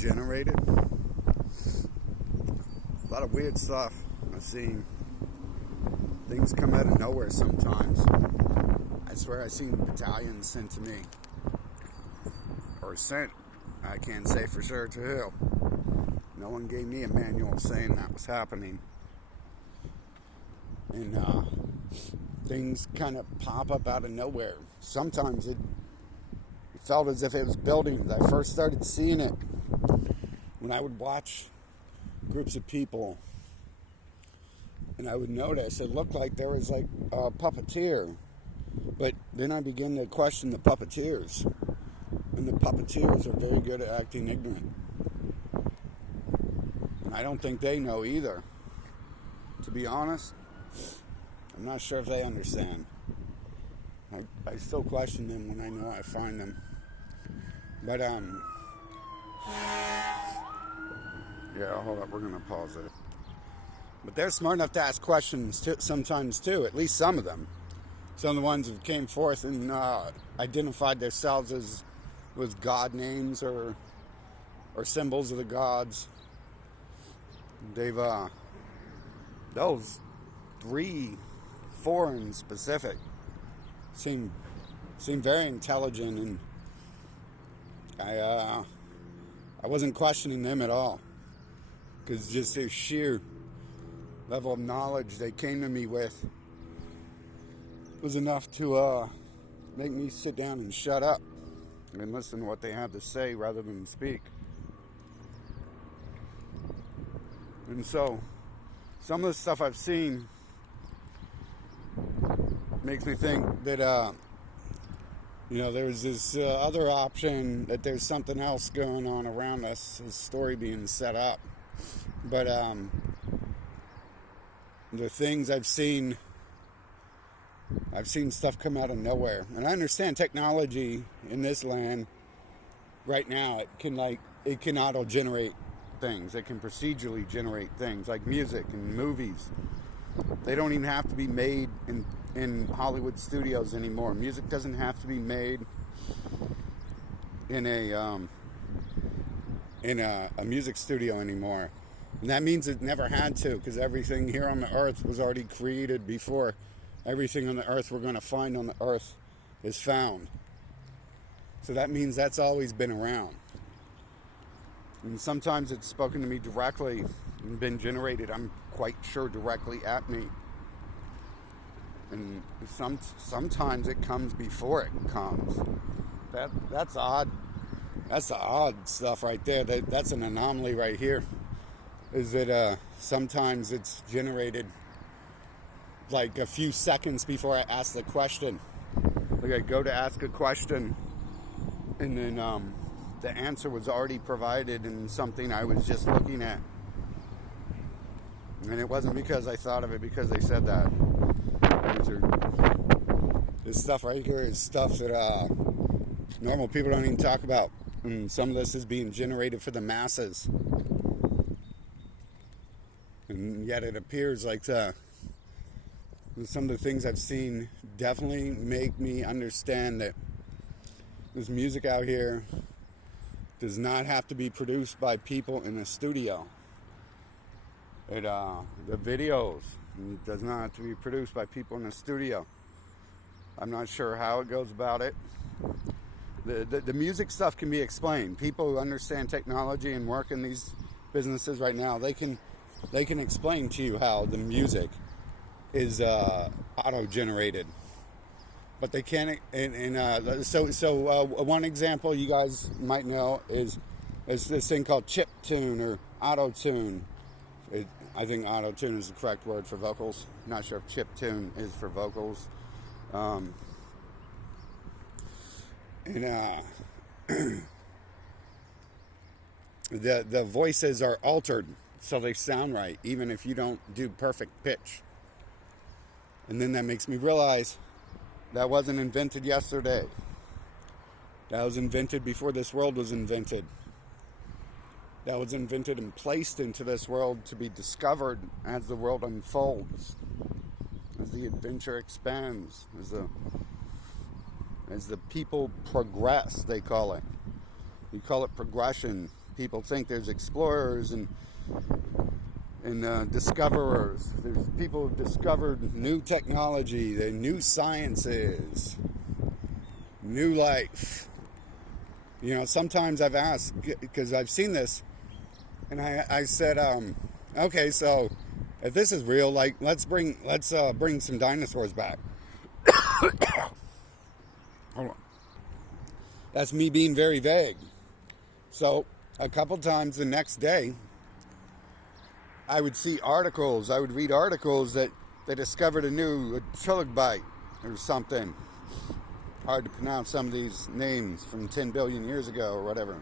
generated. A lot of weird stuff I've seen. Things come out of nowhere sometimes. I swear I've seen battalions sent to me. Or sent, I can't say for sure to who. No one gave me a manual saying that was happening. And things kind of pop up out of nowhere. Sometimes it felt as if it was buildings. I first started seeing it when I would watch groups of people, and I would notice it looked like there was like a puppeteer, but then I began to question the puppeteers, and the puppeteers are very good at acting ignorant, and I don't think they know either. To be honest, I'm not sure if they understand. I still question them when I know I find them. But, yeah, hold up, we're going to pause it. But they're smart enough to ask questions sometimes, too, at least some of them. Some of the ones that came forth and identified themselves as with God names or symbols of the gods. They've, those 3, 4 in specific seem very intelligent, and I wasn't questioning them at all, because just their sheer level of knowledge they came to me with was enough to make me sit down and shut up and listen to what they have to say rather than speak. And so some of the stuff I've seen makes me think that there's this other option, that there's something else going on around us, a story being set up. But the things I've seen stuff come out of nowhere. And I understand technology in this land right now, it can auto-generate things. It can procedurally generate things like music and movies. They don't even have to be made in Hollywood studios anymore. Music doesn't have to be made in a music studio anymore. And that means it never had to, because everything here on the earth was already created before everything on the earth we're going to find on the earth is found. So that means that's always been around. And sometimes it's spoken to me directly and been generated, I'm quite sure, directly at me. And sometimes it comes before it comes. That's odd. That's the odd stuff right there. That's an anomaly right here. Is that sometimes it's generated like a few seconds before I ask the question. Like I go to ask a question, and then the answer was already provided in something I was just looking at. And it wasn't because I thought of it, because they said that. This stuff right here is stuff that normal people don't even talk about. And some of this is being generated for the masses. And yet it appears like some of the things I've seen definitely make me understand that this music out here does not have to be produced by people in a studio. The videos does not have to be produced by people in a studio. I'm not sure how it goes about it. The music stuff can be explained. People who understand technology and work in these businesses right now, they can explain to you how the music is auto-generated. But they can't. So one example you guys might know is this thing called chip tune or auto tune. I think auto tune is the correct word for vocals. Not sure if chip tune is for vocals. The voices are altered so they sound right, even if you don't do perfect pitch. And then that makes me realize that wasn't invented yesterday. That was invented before this world was invented. That was invented and placed into this world to be discovered as the world unfolds, as the adventure expands, as the people progress, they call it. You call it progression. People think there's explorers and discoverers. There's people who've discovered new technology, the new sciences, new life. You know, sometimes I've asked, because I've seen this, and I said, okay, so if this is real, like, let's bring some dinosaurs back. Hold on. That's me being very vague. So a couple times the next day, I would see articles, I would read articles that they discovered a trilobite or something. Hard to pronounce some of these names from 10 billion years ago or whatever.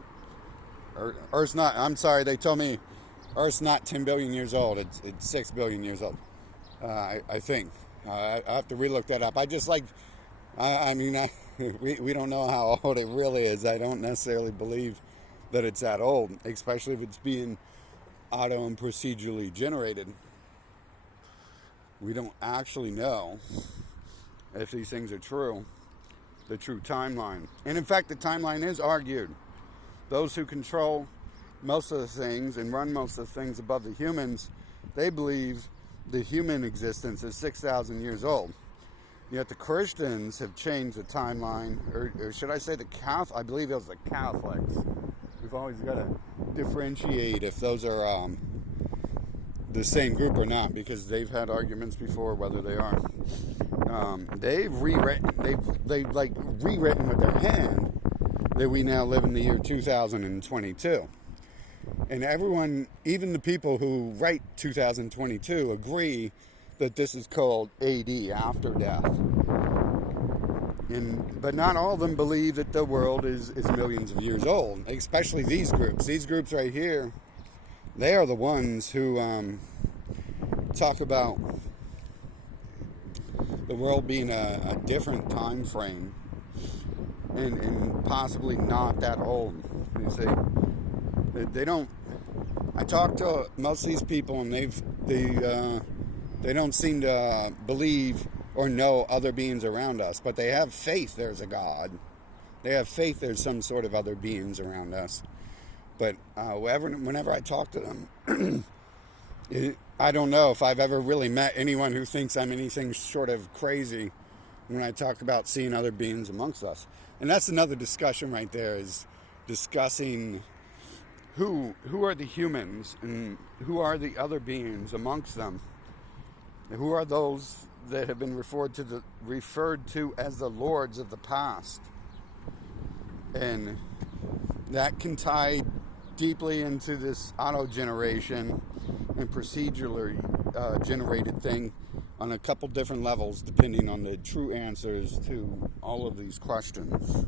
Earth's not, I'm sorry, they told me Earth's not 10 billion years old, it's 6 billion years old, I think. I have to relook that up. I just like, we don't know how old it really is. I don't necessarily believe that it's that old, especially if it's being auto and procedurally generated. We don't actually know if these things are true, the true timeline. And in fact, the timeline is argued. Those who control most of the things and run most of the things above the humans, they believe the human existence is 6,000 years old. Yet the Christians have changed the timeline, or should I say I believe it was the Catholics. We've always got to differentiate if those are the same group or not, because they've had arguments before whether they are. They've rewritten with their hand that we now live in the year 2022. And everyone, even the people who write 2022, agree that this is called AD, after death. But not all of them believe that the world is millions of years old, especially these groups. These groups right here, they are the ones who talk about the world being a different time frame and possibly not that old. You see, they don't. I talk to most of these people, and they don't seem to believe or know other beings around us, but they have faith there's a God. They have faith there's some sort of other beings around us. But whenever I talk to them, I don't know if I've ever really met anyone who thinks I'm anything short of crazy when I talk about seeing other beings amongst us. And that's another discussion right there, is discussing who are the humans and who are the other beings amongst them. Who are those that have been referred to as the lords of the past? And that can tie deeply into this auto-generation and procedurally generated thing on a couple different levels, depending on the true answers to all of these questions.